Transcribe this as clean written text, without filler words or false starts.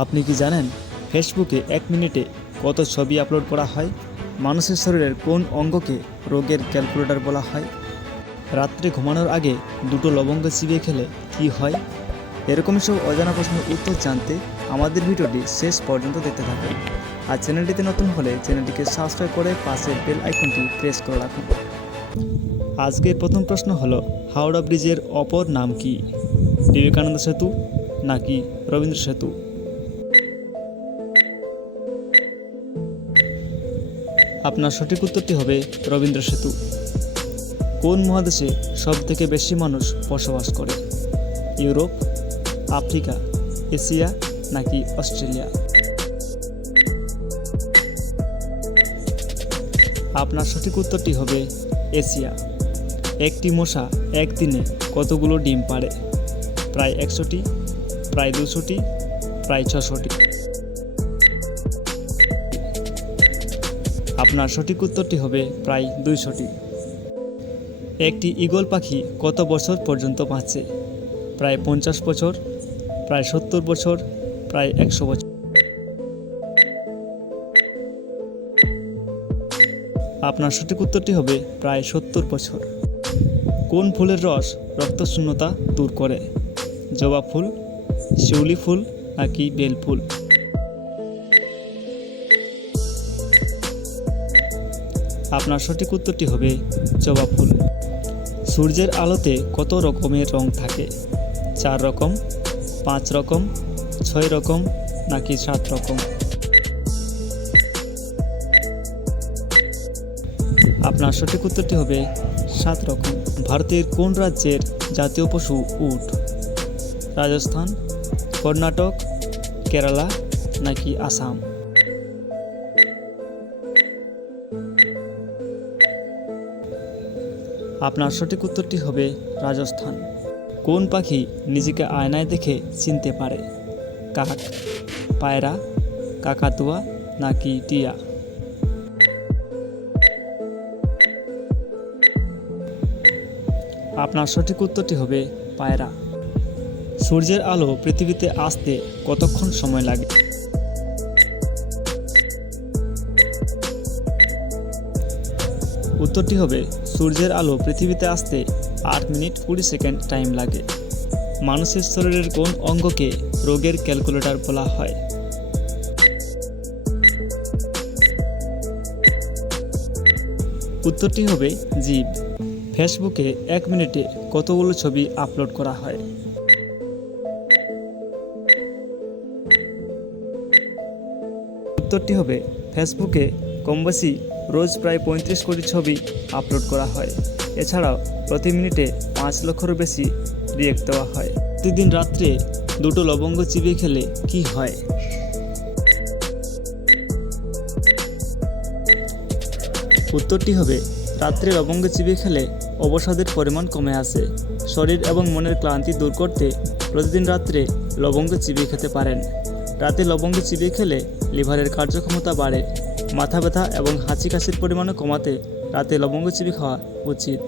আপনি কি জানেন ফেসবুকে 1 মিনিটে কত ছবি আপলোড করা হয়? মানুষের শরীরের কোন অঙ্গকে রোগের ক্যালকুলেটর বলা হয়? রাত্রে ঘুমানোর আগে 2টো লবঙ্গ চিবিয়ে খেলে কি হয়? এরকম সব অজানা প্রশ্নের উত্তর জানতে আমাদের ভিডিওটি শেষ পর্যন্ত দেখতে থাকুন। আর চ্যানেলটিতে নতুন হলে চ্যানেলটিকে সাবস্ক্রাইব করে পাশের বেল আইকনটি প্রেস করে রাখুন। আজকের প্রথম প্রশ্ন হলো, হাওড়া ব্রিজের অপর নাম কি? বিবেকানন্দ সেতু নাকি রবীন্দ্র সেতু? আপনার সঠিক উত্তরটি হবে রবীন্দ্র সেতু। কোন মহাদেশে সবথেকে বেশি মানুষ বসবাস করে? ইউরোপ, আফ্রিকা, এশিয়া নাকি অস্ট্রেলিয়া? আপনার সঠিক উত্তরটি হবে এশিয়া। একটি মশা একদিনে কতগুলো ডিম পাড়ে? প্রায় 100টি, প্রায় 200টি, প্রায় 600টি। আপনার সঠিক উত্তরটি হবে প্রায় 200টি। একটি ঈগল পাখি কত বছর পর্যন্ত বাঁচে? প্রায় 50 বছর, প্রায় 70 বছর, প্রায় 100 বছর। আপনার সঠিক উত্তরটি হবে প্রায় 70 বছর। কোন ফুলের রস রক্তশূন্যতা দূর করে? জবা ফুল, শিউলি ফুল নাকি বেল ফুল? আপনার সঠিক উত্তরটি হবে জবা ফুল। সূর্যের আলোতে কত রকমের রং থাকে? 4 রকম, 5 রকম, 6 রকম নাকি 7 রকম? আপনার সঠিক উত্তরটি হবে 7 রকম। ভারতের কোন রাজ্যের জাতীয় পশু উট? রাজস্থান, কর্ণাটক, কেরালা নাকি আসাম? আপনার সঠিক উত্তরটি হবে রাজস্থান। কোন পাখি নিজেকে আয়নায় দেখে চিনতে পারে? কাক, পায়রা, কাকাতুয়া নাকি টিয়া? আপনার সঠিক উত্তরটি হবে পায়রা। সূর্যের আলো পৃথিবীতে আসতে কতক্ষণ সময় লাগে? উত্তরটি হবে, সূর্যের আলো পৃথিবীতে আসতে 8 মিনিট 20 সেকেন্ড টাইম লাগে। মানুষের শরীরের কোন অঙ্গকে রোগের ক্যালকুলেটর বলা হয়? উত্তরটি হবে জিভ। ফেসবুকে 1 মিনিটে কতগুলো ছবি আপলোড করা হয়? উত্তরটি হবে, ফেসবুকে কমবেশি রোজ প্রায় 35 কোটি ছবি আপলোড করা হয়। এছাড়াও প্রতি মিনিটে 5 লক্ষেরও বেশি রিয়েক্ট দেওয়া হয়। প্রতিদিন রাত্রে 2টো লবঙ্গ চিবিয়ে খেলে কি হয়? উত্তরটি হবে, রাত্রে লবঙ্গ চিবিয়ে খেলে অবসাদের পরিমাণ কমে আসে। শরীর এবং মনের ক্লান্তি দূর করতে প্রতিদিন রাত্রে লবঙ্গ চিবিয়ে খেতে পারেন। রাতে লবঙ্গ চিবিয়ে খেলে লিভারের কার্যক্ষমতা বাড়ে। মাথা ব্যথা এবং হাঁচি কাশির পরিমাণও কমাতে রাতে লবঙ্গ চিবিয়ে খাওয়া উচিত।